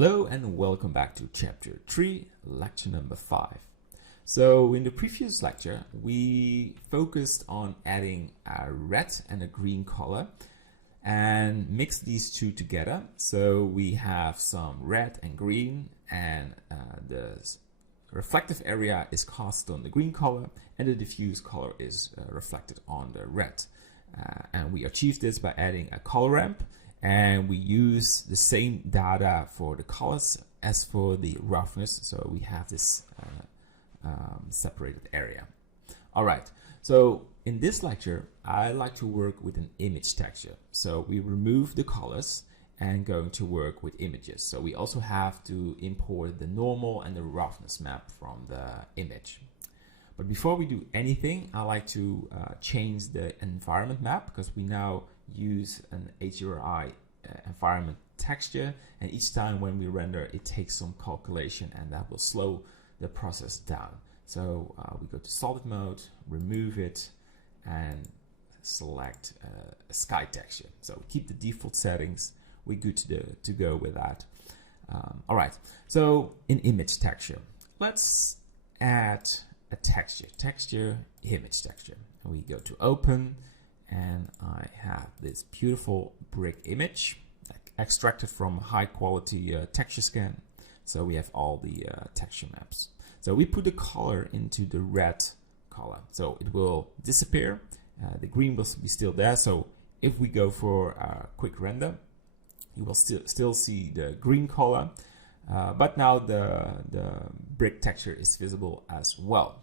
Hello and welcome back to chapter 3, lecture number 5. So in the previous lecture, we focused on adding a red and a green color and mix these two together. So we have some red and green, and the reflective area is cast on the green color and the diffuse color is reflected on the red. And we achieved this by adding a color ramp. And we use the same data for the colors as for the roughness, so we have this separated area. All right, so in this lecture, I like to work with an image texture. So we remove the colors and going to work with images. So we also have to import the normal and the roughness map from the image. But before we do anything, I like to change the environment map, because we now use an HDRI environment texture, and each time when we render it takes some calculation, and that will slow the process down. So we go to solid mode, remove it, and select a sky texture. So keep the default settings, we're good to go with that. All right, so in image texture, let's add a texture image texture, and we go to open, and I have this beautiful brick image extracted from high quality texture scan. So we have all the texture maps. So we put the color into the red color, so it will disappear. The green will be still there. So if we go for a quick render, you will still see the green color, but now the brick texture is visible as well.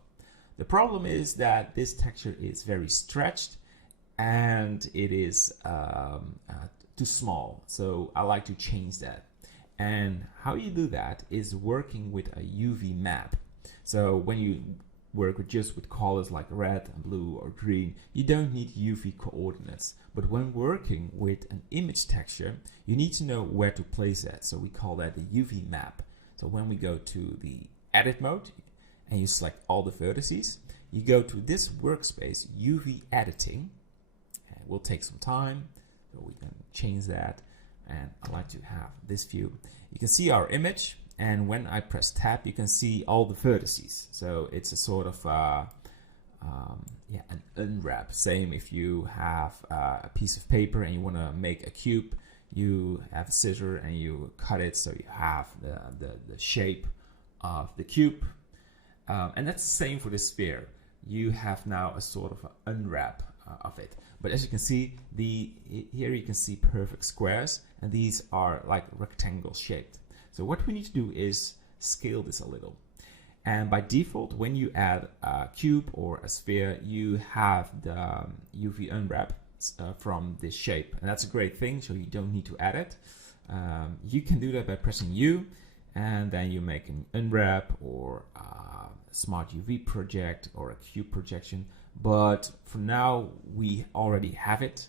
The problem is that this texture is very stretched and it is too small, so I like to change that. And how you do that is working with a UV map. So when you work with colors like red and blue or green, you don't need UV coordinates. But when working with an image texture, you need to know where to place that. So we call that the UV map. So when we go to the edit mode and you select all the vertices, you go to this workspace, UV editing. It will take some time, so we can change that, and I like to have this view. You can see our image, and when I press tab, you can see all the vertices. So it's a sort of an unwrap. Same if you have a piece of paper and you want to make a cube, you have a scissor and you cut it so you have the shape of the cube. And that's the same for the sphere. You have now a sort of an unwrap of it. But as you can see, here you can see perfect squares, and these are like rectangle shaped. So what we need to do is scale this a little. And by default, when you add a cube or a sphere, you have the UV unwrap from this shape. And that's a great thing, so you don't need to add it. You can do that by pressing U, and then you make an unwrap or a smart UV project or a cube projection. But for now, we already have it.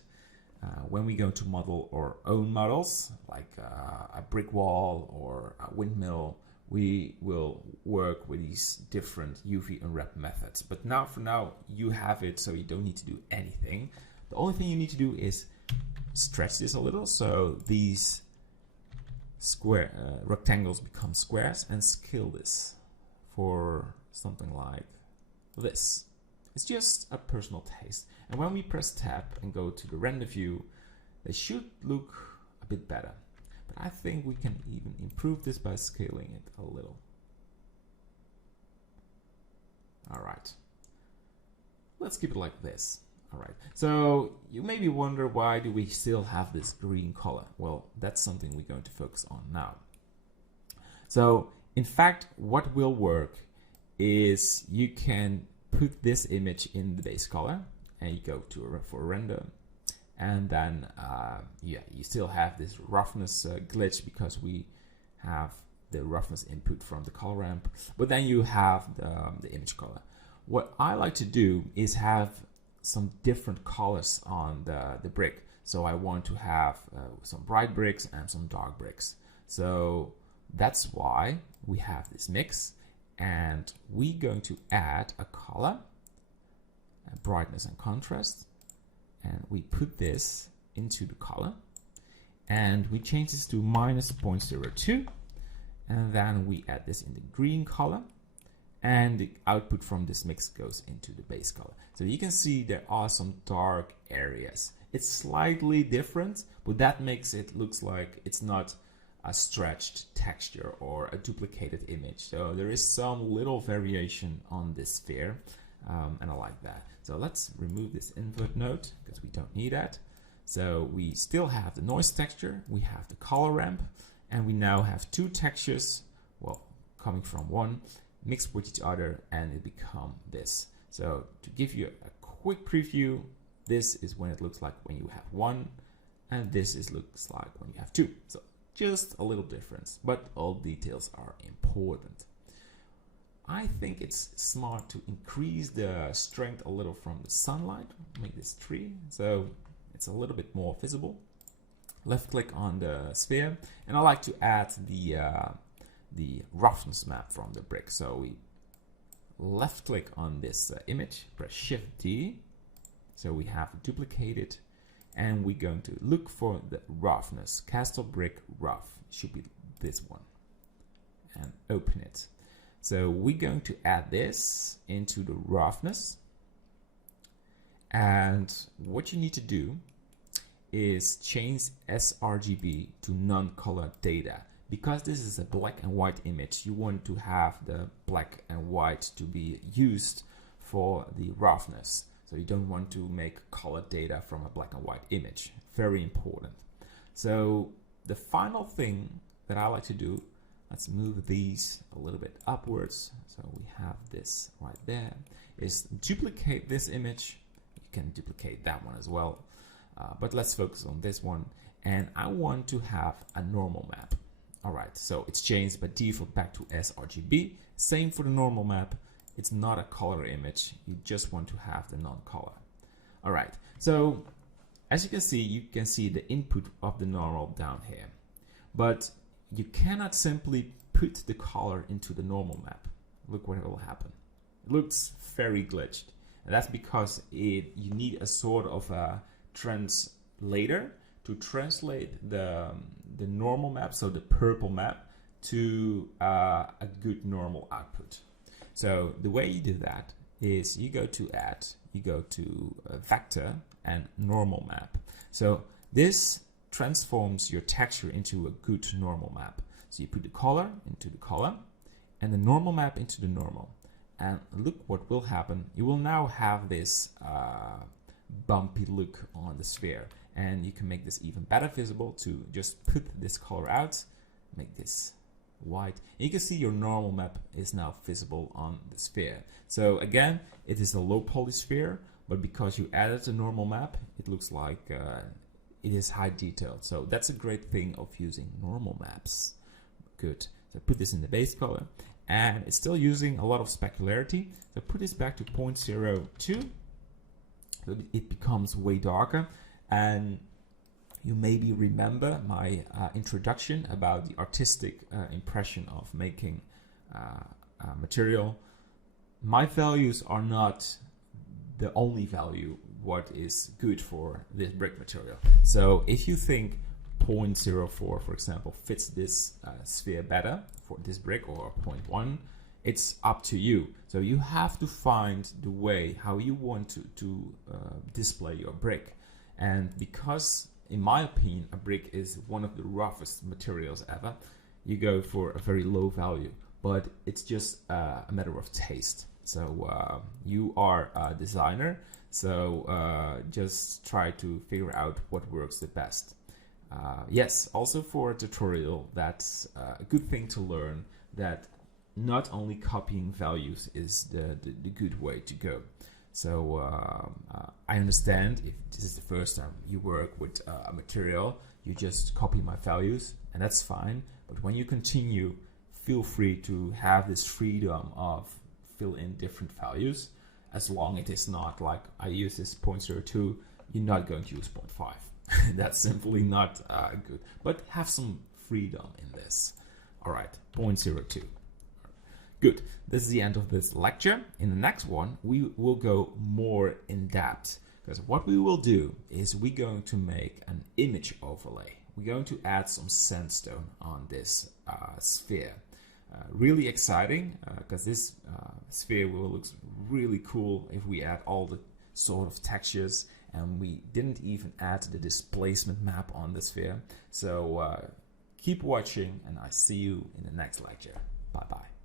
When we go to model our own models, like a brick wall or a windmill, we will work with these different UV unwrap methods. But now, for now, you have it, so you don't need to do anything. The only thing you need to do is stretch this a little, so these square rectangles become squares, and scale this for something like this. It's just a personal taste. And when we press tab and go to the render view, they should look a bit better. But I think we can even improve this by scaling it a little. All right. Let's keep it like this. All right. So you maybe wonder, why do we still have this green color? Well, that's something we're going to focus on now. So in fact, what will work is you can put this image in the base color, and you go to for render, and then you still have this roughness glitch because we have the roughness input from the color ramp, but then you have the image color. What I like to do is have some different colors on the brick. So I want to have some bright bricks and some dark bricks. So that's why we have this mix. And we're going to add a color, brightness and contrast, and we put this into the color, and we change this to -0.02, and then we add this in the green color, and the output from this mix goes into the base color. So you can see there are some dark areas. It's slightly different, but that makes it looks like it's not a stretched texture or a duplicated image. So there is some little variation on this sphere, and I like that. So let's remove this invert node because we don't need that. So we still have the noise texture, we have the color ramp, and we now have two textures, well, coming from one, mixed with each other, and it become this. So to give you a quick preview, this is when it looks like when you have one, and this is looks like when you have two. So just a little difference, but all details are important. I think it's smart to increase the strength a little from the sunlight, make this 3, so it's a little bit more visible. Left click on the sphere, and I like to add the roughness map from the brick. So we left click on this image, press Shift D, so we have duplicated, and we're going to look for the roughness. Castle brick rough should be this one, and open it. So we're going to add this into the roughness, and what you need to do is change sRGB to non-color data. Because this is a black and white image, you want to have the black and white to be used for the roughness. So you don't want to make color data from a black and white image. Very important. So the final thing that I like to do, let's move these a little bit upwards. So we have this right there, is duplicate this image. You can duplicate that one as well. But let's focus on this one. And I want to have a normal map. All right, so it's changed by default back to sRGB. Same for the normal map. It's not a color image. You just want to have the non-color. All right, so as you can see the input of the normal down here. But you cannot simply put the color into the normal map. Look what will happen. It looks very glitched. And that's because you need a sort of a translator to translate the normal map, so the purple map, to a good normal output. So the way you do that is you go to add, you go to vector and normal map. So this transforms your texture into a good normal map. So you put the color into the color and the normal map into the normal. And look what will happen. You will now have this bumpy look on the sphere. And you can make this even better visible to just put this color out, make this white. And you can see your normal map is now visible on the sphere. So again, it is a low poly sphere, but because you added a normal map, it looks like it is high detailed. So that's a great thing of using normal maps. Good. So put this in the base color, and it's still using a lot of specularity. So put this back to 0.02. So it becomes way darker. And you maybe remember my introduction about the artistic impression of making material. My values are not the only value what is good for this brick material. So if you think 0.04, for example, fits this sphere better for this brick, or 0.1, it's up to you. So you have to find the way how you want to display your brick. And because, in my opinion, a brick is one of the roughest materials ever, you go for a very low value. But it's just a matter of taste. So you are a designer, so just try to figure out what works the best. Yes, also for a tutorial, that's a good thing to learn, that not only copying values is the good way to go. So I understand if this is the first time you work with a material, you just copy my values, and that's fine. But when you continue, feel free to have this freedom of fill in different values, as long as it is not like I use this 0.02, you're not going to use 0.5. That's simply not good. But have some freedom in this. All right, 0.02. Good. This is the end of this lecture. In the next one, we will go more in depth, because what we will do is we're going to make an image overlay. we're going to add some sandstone on this sphere. Really exciting because this sphere will look really cool if we add all the sort of textures, and we didn't even add the displacement map on the sphere. So keep watching, and I see you in the next lecture. Bye bye.